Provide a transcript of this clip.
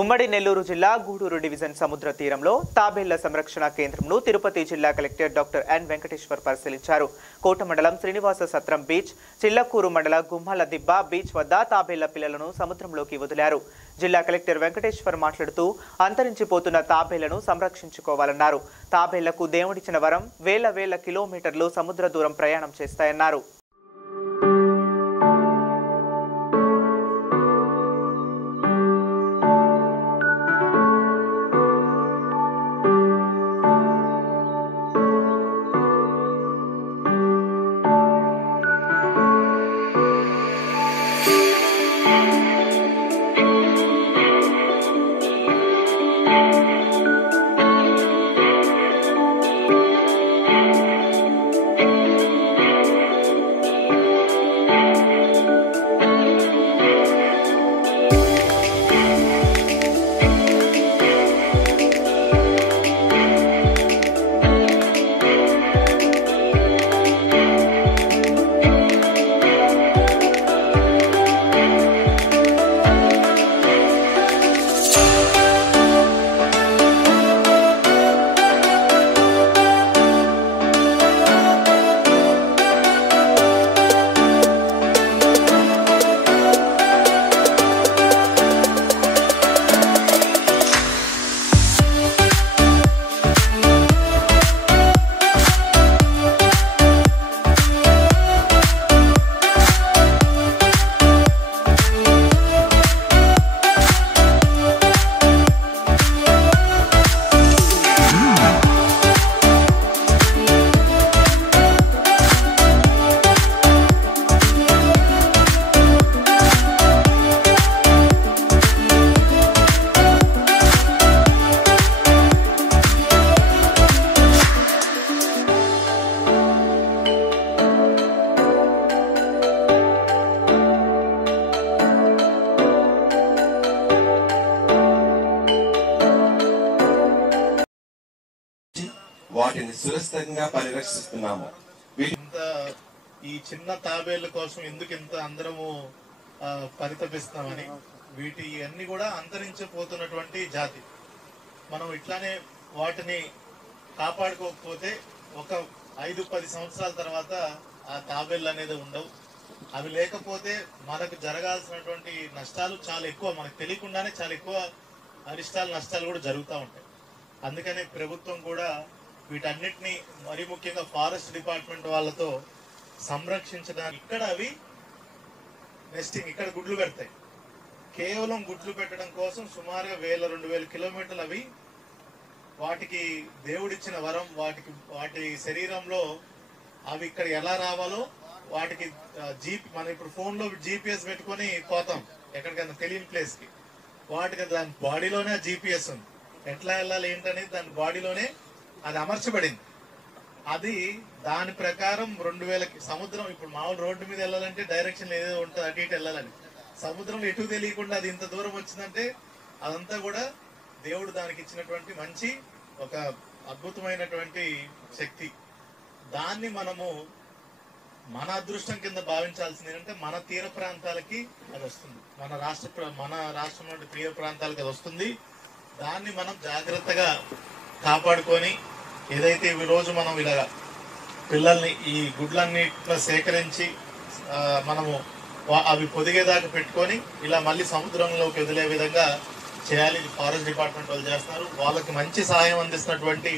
ఉమ్మడి నెల్లూరు జిల్లా గూడూరు డివిజన్ సముద్ర తీరంలో తాబేళ్ల సంరక్షణ కేంద్రంను తిరుపతి జిల్లా కలెక్టర్ డాక్టర్ ఎన్ వెంకటేశ్వర్ పరిశీలించారు. కోట మండలం శ్రీనివాస సత్రం బీచ్, చిల్లకూరు మండల గుమ్మల దిబ్బ బీచ్ వద్ద తాబేళ్ల పిల్లలను సముద్రంలోకి వదిలారు. జిల్లా కలెక్టర్ వెంకటేశ్వర్ మాట్లాడుతూ అంతరించిపోతున్న తాబేళ్లను సంరక్షించుకోవాలన్నారు. తాబేళ్లకు దేవుడిచ్చిన వరం వేల కిలోమీటర్లు సముద్ర దూరం ప్రయాణం చేస్తాయన్నారు. వాటిని సురక్షితంగా పరిరక్షిస్తున్నాము. ఈ చిన్న తాబేళ్ల కోసం ఎందుకు ఇంత అందరము పరితపిస్తున్నామని, వీటి అన్ని కూడా అంతరించిపోతున్నటువంటి జాతి. మనం ఇట్లానే వాటిని కాపాడుకోకపోతే ఒక 5-10 సంవత్సరాల తర్వాత ఆ తాబేళ్లు అనేది ఉండవు. అవి లేకపోతే మనకు జరగాల్సినటువంటి నష్టాలు చాలా ఎక్కువ, మనకు తెలియకుండానే చాలా ఎక్కువ అరిష్టాలు నష్టాలు కూడా జరుగుతూ ఉంటాయి. అందుకనే ప్రభుత్వం కూడా వీటన్నిటిని మరీ ముఖ్యంగా ఫారెస్ట్ డిపార్ట్మెంట్ వాళ్ళతో సంరక్షించడానికి ఇక్కడ అవి నెస్టింగ్, ఇక్కడ గుడ్లు పెడతాయి. కేవలం గుడ్లు పెట్టడం కోసం సుమారుగా 1000-2000 కిలోమీటర్లు అవి వాటికి దేవుడిచ్చిన వరం, వాటి శరీరంలో అవి ఇక్కడ ఎలా రావాలో వాటికి మనం ఇప్పుడు ఫోన్ లో GPS పెట్టుకొని పోతాం ఎక్కడికైనా తెలియని ప్లేస్ కి, వాటికి దాని బాడీలోనే GPS ఉంది. ఎట్లా వెళ్ళాలి ఏంటనేది దాని బాడీలోనే అది అమర్చబడింది. అది దాని ప్రకారం 2000 సముద్రం, ఇప్పుడు మామూలు రోడ్డు మీద వెళ్ళాలంటే డైరెక్షన్ ఏదో ఉంటుంది, అటు ఇటు వెళ్ళాలని. సముద్రంలో ఎటు తెలియకుండా అది ఇంత దూరం వచ్చిందంటే అదంతా కూడా దేవుడు దానికి ఇచ్చినటువంటి మంచి ఒక అద్భుతమైనటువంటి శక్తి. దాన్ని మనము మన అదృష్టం కింద భావించాల్సింది ఏంటంటే మన తీర ప్రాంతాలకి అది వస్తుంది, మన రాష్ట్రంలో తీర ప్రాంతాలకి అది వస్తుంది. దాన్ని మనం జాగ్రత్తగా కాపాడుకొని, ఏదైతే ఈ రోజు మనం ఇలా పిల్లల్ని ఈ గుడ్లన్నిట్లో సేకరించి మనము అవి పొదిగేదాకా పెట్టుకొని ఇలా మళ్ళీ సముద్రంలోకి వదిలే విధంగా చేయాలి. ఫారెస్ట్ డిపార్ట్మెంట్ వాళ్ళు చేస్తున్నారు. వాళ్ళకి మంచి సహాయం అందిస్తున్నటువంటి